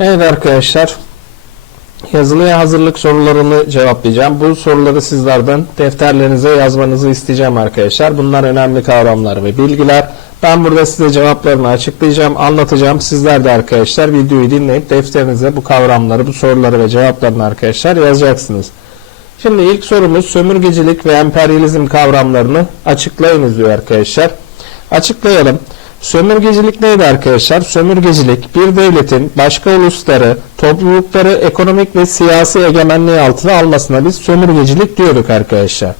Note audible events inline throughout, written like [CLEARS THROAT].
Evet arkadaşlar. Yazılıya hazırlık sorularını cevaplayacağım. Bu soruları sizlerden defterlerinize yazmanızı isteyeceğim arkadaşlar. Bunlar önemli kavramlar ve bilgiler. Ben burada size cevaplarını açıklayacağım, anlatacağım. Sizler de arkadaşlar videoyu dinleyip defterinize bu kavramları, bu soruları ve cevaplarını arkadaşlar yazacaksınız. Şimdi ilk sorumuz sömürgecilik ve emperyalizm kavramlarını açıklayınız diyor arkadaşlar. Açıklayalım. Sömürgecilik neydi arkadaşlar? Sömürgecilik bir devletin başka ulusları, toplulukları ekonomik ve siyasi egemenliği altına almasına biz sömürgecilik diyorduk arkadaşlar.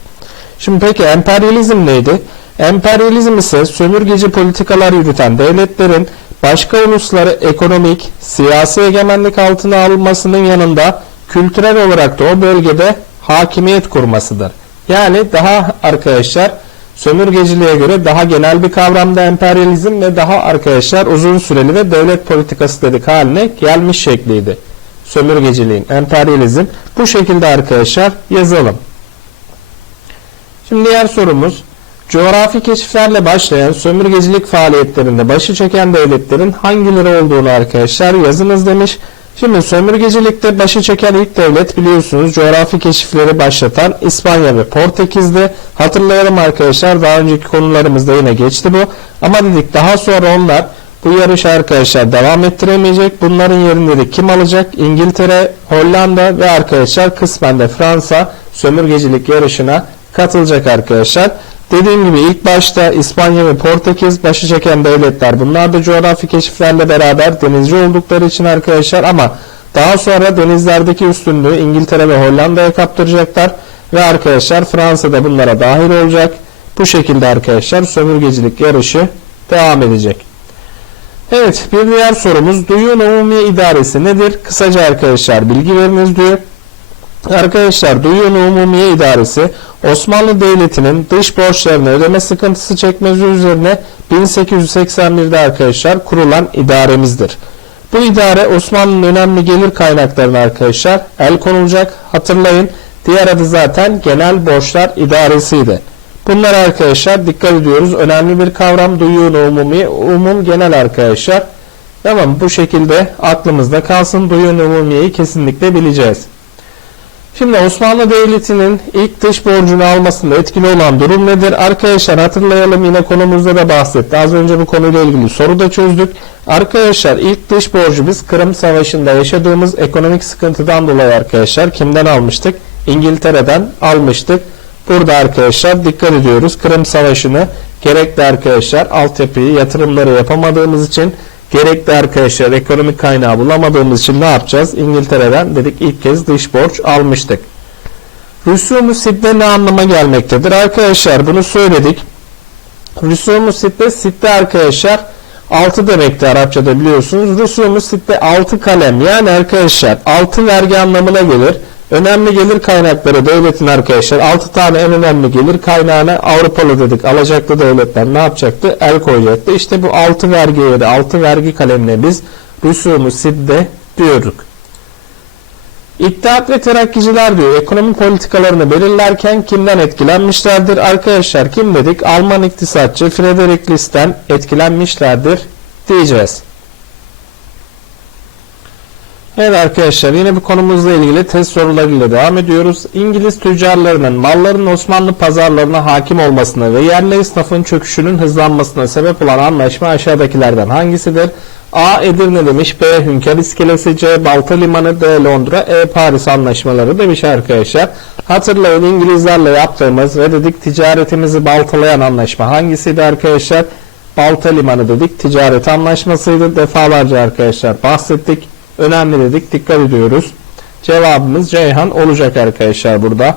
Şimdi peki emperyalizm neydi? Emperyalizm ise sömürgeci politikalar yürüten devletlerin başka ulusları ekonomik, siyasi egemenlik altına almasının yanında kültürel olarak da o bölgede hakimiyet kurmasıdır. Yani daha arkadaşlar sömürgeciliğe göre daha genel bir kavramda emperyalizm ve daha arkadaşlar uzun süreli ve devlet politikası dedik haline gelmiş şekliydi. Sömürgeciliğin, emperyalizm bu şekilde arkadaşlar yazalım. Şimdi diğer sorumuz coğrafi keşiflerle başlayan sömürgecilik faaliyetlerinde başı çeken devletlerin hangileri olduğunu arkadaşlar yazınız demiş. Şimdi sömürgecilikte başı çeken ilk devlet biliyorsunuz coğrafi keşifleri başlatan İspanya ve Portekiz'de. Hatırlayalım arkadaşlar daha önceki konularımızda yine geçti bu. Ama dedik daha sonra onlar bu yarış arkadaşlar devam ettiremeyecek. Bunların yerini dedik kim alacak? İngiltere, Hollanda ve arkadaşlar kısmen de Fransa sömürgecilik yarışına katılacak arkadaşlar. Dediğim gibi ilk başta İspanya ve Portekiz başı çeken devletler. Bunlar da coğrafi keşiflerle beraber denizci oldukları için arkadaşlar ama daha sonra denizlerdeki üstünlüğü İngiltere ve Hollanda'ya kaptıracaklar ve arkadaşlar Fransa da bunlara dahil olacak. Bu şekilde arkadaşlar sömürgecilik yarışı devam edecek. Evet bir diğer sorumuz Duyun Umumi İdaresi nedir? Kısaca arkadaşlar bilgi veriniz diyor. Arkadaşlar Duyun Umumiye İdaresi Osmanlı Devleti'nin dış borçlarını ödeme sıkıntısı çekmesi üzerine 1881'de arkadaşlar kurulan idaremizdir. Bu idare Osmanlı'nın önemli gelir kaynaklarına arkadaşlar el konulacak. Hatırlayın diğer adı zaten Genel Borçlar İdaresiydi. Bunlar arkadaşlar dikkat ediyoruz. Önemli bir kavram duyun umumi, umum genel arkadaşlar. Tamam bu şekilde aklımızda kalsın. Duyun umumiyeyi kesinlikle bileceğiz. Şimdi Osmanlı Devleti'nin ilk dış borcunu almasında etkili olan durum nedir? Arkadaşlar hatırlayalım yine konumuzda da bahsetti. Az önce bu konuyla ilgili soru da çözdük. Arkadaşlar ilk dış borcu biz Kırım Savaşı'nda yaşadığımız ekonomik sıkıntıdan dolayı arkadaşlar kimden almıştık? İngiltere'den almıştık. Burada arkadaşlar dikkat ediyoruz. Kırım Savaşı'nı gerekli arkadaşlar altyapıyı yatırımları yapamadığımız için Gerekli arkadaşlar ekonomik kaynağı bulamadığımız için ne yapacağız? İngiltere'den dedik ilk kez dış borç almıştık. Rüsumu sitte ne anlama gelmektedir? Arkadaşlar bunu söyledik. Rüsumu sitte sitte arkadaşlar 6 demekti Arapçada biliyorsunuz. Rüsumu sitte 6 kalem yani arkadaşlar 6 vergi anlamına gelir. Önemli gelir kaynakları devletin arkadaşlar 6 tane en önemli gelir kaynağına Avrupalı dedik alacaklı devletler ne yapacaktı? El koyacaktı. İşte bu 6 vergiye de 6 vergi kalemine biz rüsumu sidde diyorduk. İttihat ve terakkiciler diyor ekonomi politikalarını belirlerken kimden etkilenmişlerdir? Arkadaşlar kim dedik? Alman iktisatçı Friedrich List'ten etkilenmişlerdir diyeceğiz. Evet arkadaşlar yine bu konumuzla ilgili test sorularıyla devam ediyoruz. İngiliz tüccarlarının malların Osmanlı pazarlarına hakim olmasına ve yerli esnafın çöküşünün hızlanmasına sebep olan anlaşma aşağıdakilerden hangisidir? A. Edirne demiş, B. Hünkar İskelesi, C. Balta Limanı, D. Londra, E. Paris anlaşmaları demiş arkadaşlar. Hatırlayın İngilizlerle yaptığımız ve dedik ticaretimizi baltalayan anlaşma hangisiydi arkadaşlar? Balta Limanı dedik ticaret anlaşmasıydı. Defalarca arkadaşlar bahsettik önemli dedik. Dikkat ediyoruz. Cevabımız Ceyhan olacak arkadaşlar burada.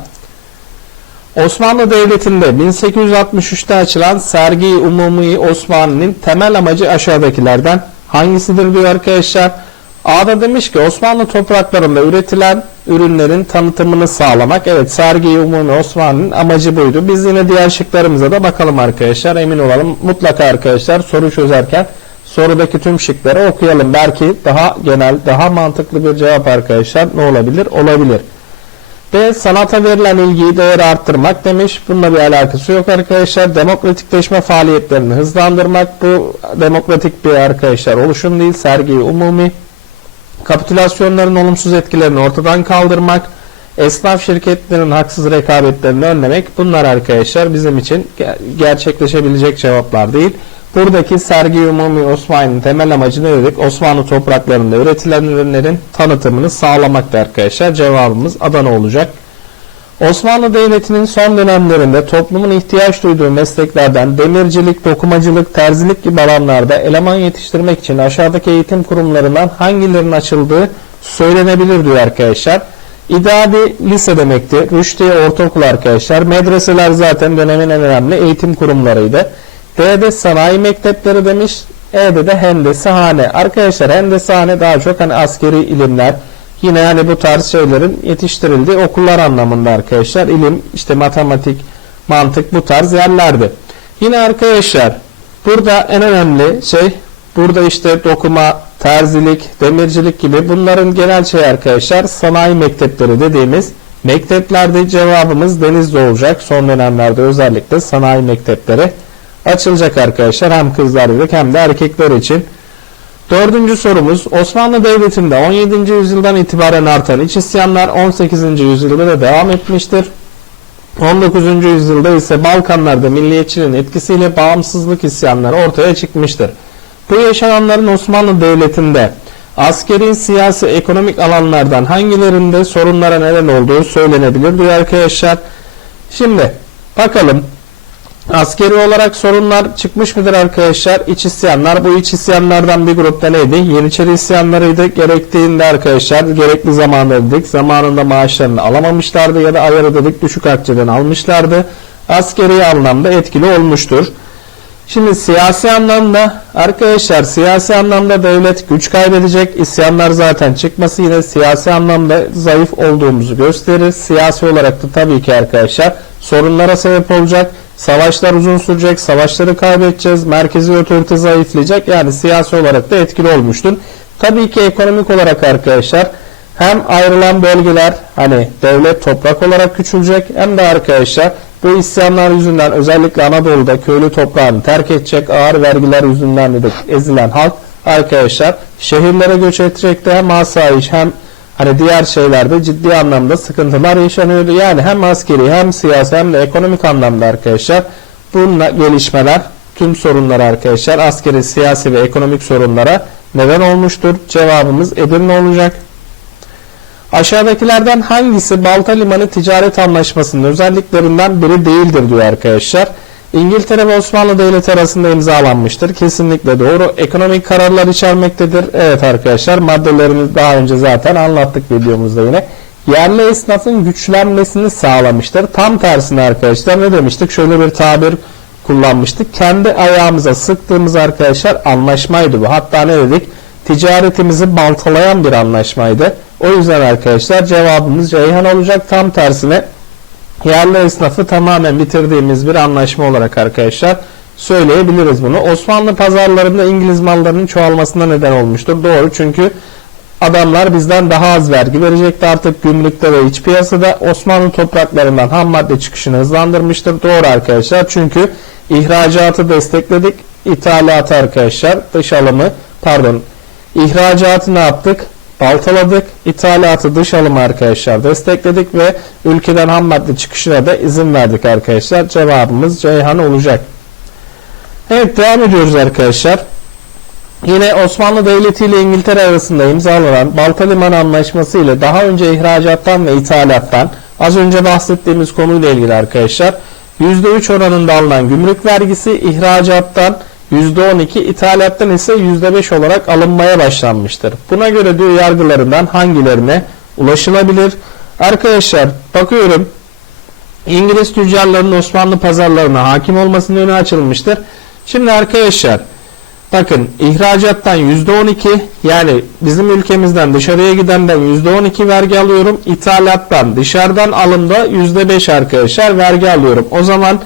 Osmanlı Devleti'nde 1863'te açılan Sergi Umumi Osmanlı'nın temel amacı aşağıdakilerden hangisidir diyor arkadaşlar. A'da demiş ki Osmanlı topraklarında üretilen ürünlerin tanıtımını sağlamak. Evet Sergi Umumi Osmanlı'nın amacı buydu. Biz yine diğer şıklarımıza da bakalım arkadaşlar. Emin olalım mutlaka arkadaşlar soru çözerken sorudaki tüm şıkları okuyalım. Belki daha genel, daha mantıklı bir cevap arkadaşlar ne olabilir? Olabilir. B. Sanata verilen ilgiyi değeri arttırmak demiş. Bununla bir alakası yok arkadaşlar. Demokratikleşme faaliyetlerini hızlandırmak. Bu demokratik bir arkadaşlar oluşum değil. Sergi umumi. kapitülasyonların olumsuz etkilerini ortadan kaldırmak, esnaf şirketlerinin haksız rekabetlerini önlemek bunlar arkadaşlar bizim için ger- gerçekleşebilecek cevaplar değil. Buradaki sergi umumi Osmanlı'nın temel amacı ne dedik? Osmanlı topraklarında üretilen ürünlerin tanıtımını sağlamaktı arkadaşlar. Cevabımız Adana olacak. Osmanlı Devleti'nin son dönemlerinde toplumun ihtiyaç duyduğu mesleklerden demircilik, dokumacılık, terzilik gibi alanlarda eleman yetiştirmek için aşağıdaki eğitim kurumlarından hangilerinin açıldığı söylenebilir diyor arkadaşlar. İdadi lise demekti. Rüştiye ortaokul arkadaşlar. Medreseler zaten dönemin en önemli eğitim kurumlarıydı. D'de sanayi mektepleri demiş. E'de de hendesehane. Arkadaşlar hendesehane daha çok hani askeri ilimler, Yine hani bu tarz şeylerin yetiştirildiği okullar anlamında arkadaşlar. İlim, işte matematik, mantık bu tarz yerlerdi. Yine arkadaşlar burada en önemli şey burada işte dokuma, terzilik, demircilik gibi bunların genel şey arkadaşlar sanayi mektepleri dediğimiz mekteplerde cevabımız denizde olacak. Son dönemlerde özellikle sanayi mektepleri açılacak arkadaşlar. Hem kızlar hem de erkekler için. Dördüncü sorumuz Osmanlı Devleti'nde 17. yüzyıldan itibaren artan iç isyanlar 18. yüzyılda da devam etmiştir. 19. yüzyılda ise Balkanlarda milliyetçiliğin etkisiyle bağımsızlık isyanları ortaya çıkmıştır. Bu yaşananların Osmanlı Devleti'nde askeri, siyasi, ekonomik alanlardan hangilerinde sorunlara neden olduğu söylenebilir diyor arkadaşlar. Şimdi bakalım Askeri olarak sorunlar çıkmış mıdır arkadaşlar? İç isyanlar. Bu iç isyanlardan bir grupta neydi? Yeniçeri isyanlarıydı. Gerektiğinde arkadaşlar gerekli zamanda dedik. Zamanında maaşlarını alamamışlardı ya da ayarı dedik düşük akçeden almışlardı. Askeri anlamda etkili olmuştur. Şimdi siyasi anlamda arkadaşlar siyasi anlamda devlet güç kaybedecek. İsyanlar zaten çıkması yine siyasi anlamda zayıf olduğumuzu gösterir. Siyasi olarak da tabii ki arkadaşlar sorunlara sebep olacak. Savaşlar uzun sürecek, savaşları kaybedeceğiz, merkezi otorite zayıflayacak. Yani siyasi olarak da etkili olmuştur. Tabii ki ekonomik olarak arkadaşlar hem ayrılan bölgeler hani devlet toprak olarak küçülecek hem de arkadaşlar bu isyanlar yüzünden özellikle Anadolu'da köylü toprağını terk edecek ağır vergiler yüzünden de ezilen halk arkadaşlar şehirlere göç edecekti hem asayiş hem hani diğer şeylerde ciddi anlamda sıkıntılar yaşanıyordu. Yani hem askeri hem siyasi hem de ekonomik anlamda arkadaşlar bununla gelişmeler tüm sorunlar arkadaşlar askeri, siyasi ve ekonomik sorunlara neden olmuştur. Cevabımız Edirne olacak. Aşağıdakilerden hangisi Balta Limanı ticaret anlaşmasının özelliklerinden biri değildir diyor arkadaşlar. İngiltere ve Osmanlı Devleti arasında imzalanmıştır. Kesinlikle doğru. Ekonomik kararlar içermektedir. Evet arkadaşlar maddelerini daha önce zaten anlattık videomuzda yine. Yerli esnafın güçlenmesini sağlamıştır. Tam tersine arkadaşlar ne demiştik? Şöyle bir tabir kullanmıştık. Kendi ayağımıza sıktığımız arkadaşlar anlaşmaydı bu. Hatta ne dedik? Ticaretimizi baltalayan bir anlaşmaydı. O yüzden arkadaşlar cevabımız Ceyhan olacak. Tam tersine yerli esnafı tamamen bitirdiğimiz bir anlaşma olarak arkadaşlar söyleyebiliriz bunu. Osmanlı pazarlarında İngiliz mallarının çoğalmasına neden olmuştur. Doğru çünkü adamlar bizden daha az vergi verecekti artık gümrükte ve iç piyasada Osmanlı topraklarından ham madde çıkışını hızlandırmıştır. Doğru arkadaşlar çünkü ihracatı destekledik. ithalatı arkadaşlar dış alımı pardon ihracatı ne yaptık? Baltaladık. İthalatı dış alımı arkadaşlar destekledik ve ülkeden ham madde çıkışına da izin verdik arkadaşlar. Cevabımız Ceyhan olacak. Evet devam ediyoruz arkadaşlar. Yine Osmanlı Devleti ile İngiltere arasında imzalanan Balta Limanı Anlaşması ile daha önce ihracattan ve ithalattan az önce bahsettiğimiz konuyla ilgili arkadaşlar %3 oranında alınan gümrük vergisi ihracattan %12, ithalattan ise %5 olarak alınmaya başlanmıştır. Buna göre diyor yargılarından hangilerine ulaşılabilir? Arkadaşlar bakıyorum İngiliz tüccarlarının Osmanlı pazarlarına hakim olmasının önü açılmıştır. Şimdi arkadaşlar bakın ihracattan %12 yani bizim ülkemizden dışarıya gidenden %12 vergi alıyorum. İthalattan dışarıdan alımda %5 arkadaşlar vergi alıyorum. O zaman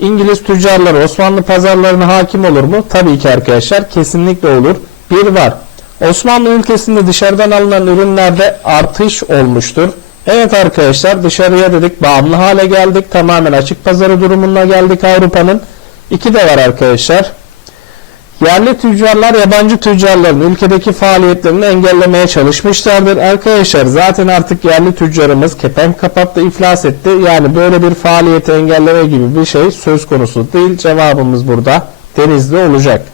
İngiliz tüccarları Osmanlı pazarlarına hakim olur mu? Tabii ki arkadaşlar kesinlikle olur. Bir var. Osmanlı ülkesinde dışarıdan alınan ürünlerde artış olmuştur. Evet arkadaşlar dışarıya dedik bağımlı hale geldik. Tamamen açık pazarı durumuna geldik Avrupa'nın. İki de var arkadaşlar. Yerli tüccarlar yabancı tüccarların ülkedeki faaliyetlerini engellemeye çalışmışlardır. Arkadaşlar zaten artık yerli tüccarımız kepenk kapattı, iflas etti. Yani böyle bir faaliyeti engelleme gibi bir şey söz konusu değil. Cevabımız burada denizli olacak.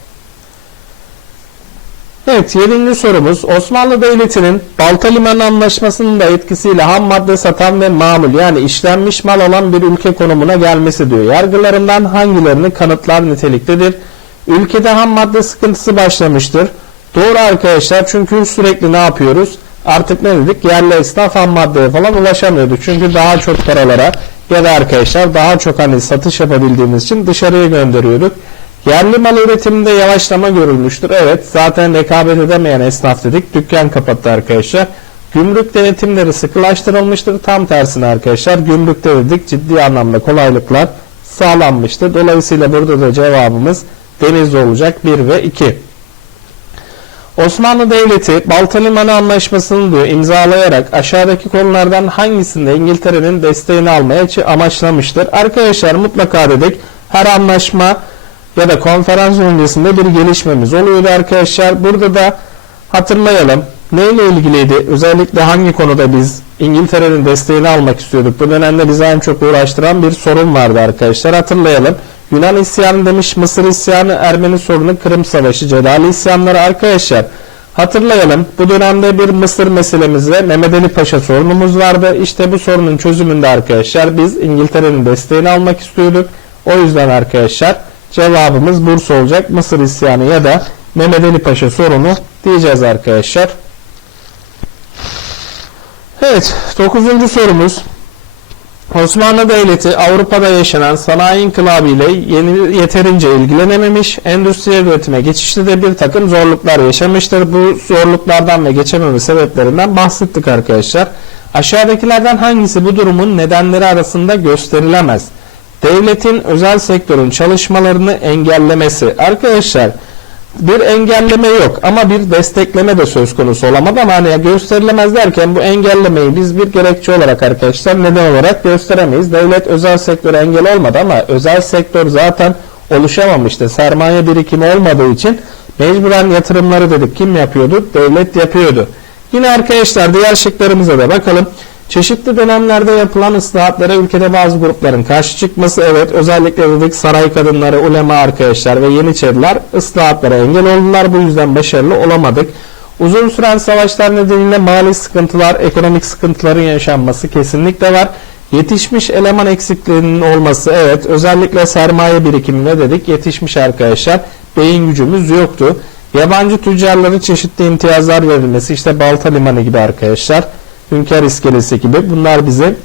Evet 7. sorumuz Osmanlı Devleti'nin Balta Limanı Anlaşması'nın da etkisiyle ham madde satan ve mamul yani işlenmiş mal olan bir ülke konumuna gelmesi diyor. Yargılarından hangilerini kanıtlar niteliktedir? Ülkede ham madde sıkıntısı başlamıştır. Doğru arkadaşlar çünkü sürekli ne yapıyoruz? Artık ne dedik? Yerli esnaf ham maddeye falan ulaşamıyordu. Çünkü daha çok paralara ya da arkadaşlar daha çok hani satış yapabildiğimiz için dışarıya gönderiyorduk. Yerli mal üretiminde yavaşlama görülmüştür. Evet zaten rekabet edemeyen esnaf dedik. Dükkan kapattı arkadaşlar. Gümrük denetimleri sıkılaştırılmıştır. Tam tersine arkadaşlar gümrükte dedik ciddi anlamda kolaylıklar sağlanmıştır. Dolayısıyla burada da cevabımız Denizli olacak 1 ve 2. Osmanlı Devleti Balta Limanı Anlaşması'nı diyor imzalayarak aşağıdaki konulardan hangisinde İngiltere'nin desteğini almaya amaçlamıştır? Arkadaşlar mutlaka dedik her anlaşma ya da konferans öncesinde bir gelişmemiz oluyordu arkadaşlar. Burada da hatırlayalım. Neyle ilgiliydi? Özellikle hangi konuda biz İngiltere'nin desteğini almak istiyorduk? Bu dönemde bizi en çok uğraştıran bir sorun vardı arkadaşlar. Hatırlayalım. Yunan isyanı demiş, Mısır isyanı, Ermeni sorunu, Kırım Savaşı, Celali isyanları arkadaşlar. Hatırlayalım bu dönemde bir Mısır meselemiz ve Mehmet Ali Paşa sorunumuz vardı. İşte bu sorunun çözümünde arkadaşlar biz İngiltere'nin desteğini almak istiyorduk. O yüzden arkadaşlar cevabımız Bursa olacak. Mısır isyanı ya da Mehmet Ali Paşa sorunu diyeceğiz arkadaşlar. Evet 9. sorumuz. Osmanlı Devleti Avrupa'da yaşanan sanayi inkılabı ile yeni, yeterince ilgilenememiş, endüstriyel üretime geçişte de bir takım zorluklar yaşamıştır. Bu zorluklardan ve geçememe sebeplerinden bahsettik arkadaşlar. Aşağıdakilerden hangisi bu durumun nedenleri arasında gösterilemez? Devletin özel sektörün çalışmalarını engellemesi. Arkadaşlar bir engelleme yok ama bir destekleme de söz konusu olamadı ama hani gösterilemez derken bu engellemeyi biz bir gerekçe olarak arkadaşlar neden olarak gösteremeyiz. Devlet özel sektöre engel olmadı ama özel sektör zaten oluşamamıştı. Sermaye birikimi olmadığı için mecburen yatırımları dedik kim yapıyordu? Devlet yapıyordu. Yine arkadaşlar diğer şıklarımıza da bakalım. Çeşitli dönemlerde yapılan ıslahatlara ülkede bazı grupların karşı çıkması evet özellikle dedik saray kadınları, ulema arkadaşlar ve yeniçeriler ıslahatlara engel oldular. Bu yüzden başarılı olamadık. Uzun süren savaşlar nedeniyle mali sıkıntılar, ekonomik sıkıntıların yaşanması kesinlikle var. Yetişmiş eleman eksikliğinin olması evet özellikle sermaye birikimi ne dedik yetişmiş arkadaşlar beyin gücümüz yoktu. Yabancı tüccarların çeşitli imtiyazlar verilmesi işte Balta Limanı gibi arkadaşlar Hünkar iskelesi gibi bunlar bizi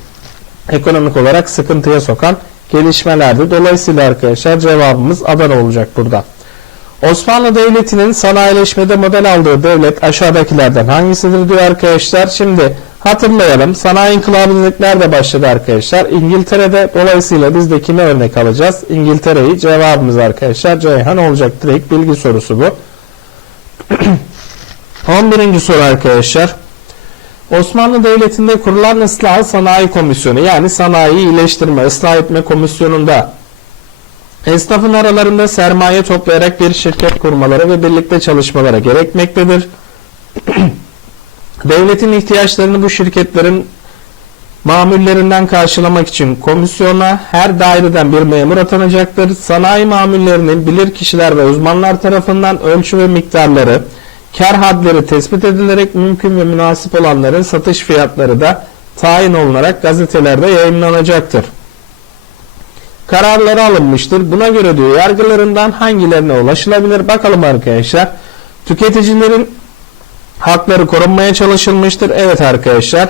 ekonomik olarak sıkıntıya sokan gelişmelerdi. Dolayısıyla arkadaşlar cevabımız Adana olacak burada. Osmanlı Devleti'nin sanayileşmede model aldığı devlet aşağıdakilerden hangisidir diyor arkadaşlar. Şimdi hatırlayalım. Sanayi inkılabı nerede başladı arkadaşlar? İngiltere'de. Dolayısıyla biz de kime örnek alacağız? İngiltere'yi cevabımız arkadaşlar Ceyhan olacak. Direkt bilgi sorusu bu. [CLEARS THROAT] 11. soru arkadaşlar. Osmanlı Devleti'nde kurulan ıslah sanayi komisyonu yani sanayi iyileştirme, ıslah etme komisyonunda esnafın aralarında sermaye toplayarak bir şirket kurmaları ve birlikte çalışmalara gerekmektedir. [CLEARS THROAT] Devletin ihtiyaçlarını bu şirketlerin mamullerinden karşılamak için komisyona her daireden bir memur atanacaktır. Sanayi mamullerinin bilir kişiler ve uzmanlar tarafından ölçü ve miktarları, kar hadleri tespit edilerek mümkün ve münasip olanların satış fiyatları da tayin olunarak gazetelerde yayınlanacaktır. Kararları alınmıştır. Buna göre diyor yargılarından hangilerine ulaşılabilir? Bakalım arkadaşlar. Tüketicilerin hakları korunmaya çalışılmıştır. Evet arkadaşlar.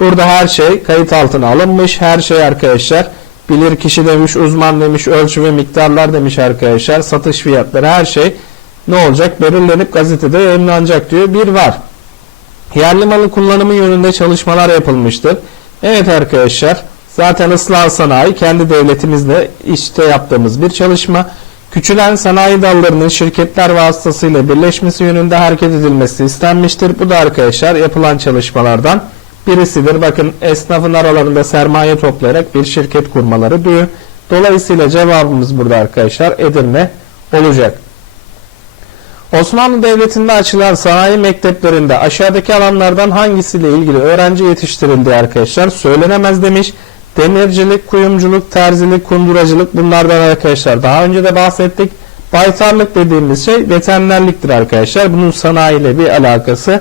Burada her şey kayıt altına alınmış. Her şey arkadaşlar bilir kişi demiş, uzman demiş, ölçü ve miktarlar demiş arkadaşlar. Satış fiyatları her şey ne olacak? Belirlenip gazetede yayınlanacak diyor. Bir var. Yerli malı kullanımı yönünde çalışmalar yapılmıştır. Evet arkadaşlar zaten ıslah sanayi kendi devletimizle işte yaptığımız bir çalışma. Küçülen sanayi dallarının şirketler vasıtasıyla birleşmesi yönünde hareket edilmesi istenmiştir. Bu da arkadaşlar yapılan çalışmalardan birisidir. Bakın esnafın aralarında sermaye toplayarak bir şirket kurmaları diyor. Dolayısıyla cevabımız burada arkadaşlar Edirne olacak. Osmanlı Devleti'nde açılan sanayi mekteplerinde aşağıdaki alanlardan hangisiyle ilgili öğrenci yetiştirildiği arkadaşlar söylenemez demiş. Demircilik, kuyumculuk, terzilik, kunduracılık bunlardan arkadaşlar daha önce de bahsettik. Baytarlık dediğimiz şey veterinerliktir arkadaşlar. Bunun sanayiyle bir alakası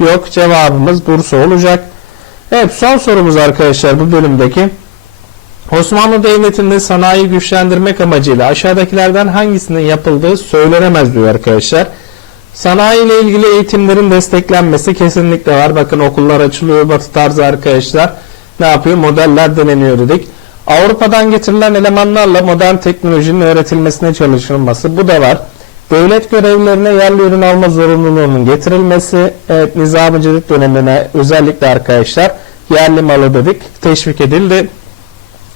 yok. Cevabımız Bursa olacak. Evet son sorumuz arkadaşlar bu bölümdeki. Osmanlı Devleti'nde sanayi güçlendirmek amacıyla aşağıdakilerden hangisinin yapıldığı söylenemez diyor arkadaşlar. Sanayi ile ilgili eğitimlerin desteklenmesi kesinlikle var. Bakın okullar açılıyor batı tarzı arkadaşlar. Ne yapıyor? Modeller deneniyor dedik. Avrupa'dan getirilen elemanlarla modern teknolojinin öğretilmesine çalışılması bu da var. Devlet görevlilerine yerli ürün alma zorunluluğunun getirilmesi, evet nizam-ı cedid dönemine özellikle arkadaşlar yerli malı dedik teşvik edildi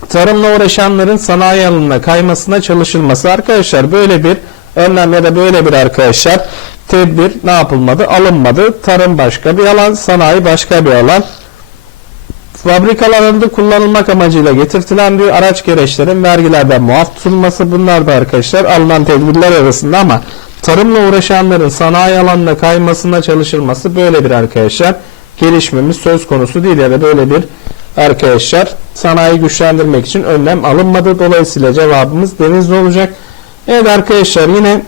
tarımla uğraşanların sanayi alanına kaymasına çalışılması. Arkadaşlar böyle bir önlem ya da böyle bir arkadaşlar tedbir ne yapılmadı? Alınmadı. Tarım başka bir alan sanayi başka bir alan. Fabrikalarında kullanılmak amacıyla getirtilen diyor araç gereçlerin vergilerden muaf tutulması. Bunlar da arkadaşlar alınan tedbirler arasında ama tarımla uğraşanların sanayi alanına kaymasına çalışılması böyle bir arkadaşlar gelişmemiz söz konusu değil ya da böyle bir arkadaşlar sanayi güçlendirmek için önlem alınmadı. Dolayısıyla cevabımız denizli olacak. Evet arkadaşlar yine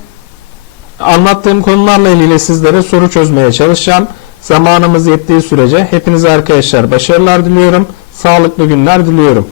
anlattığım konularla ilgili sizlere soru çözmeye çalışacağım. Zamanımız yettiği sürece hepinize arkadaşlar başarılar diliyorum. Sağlıklı günler diliyorum.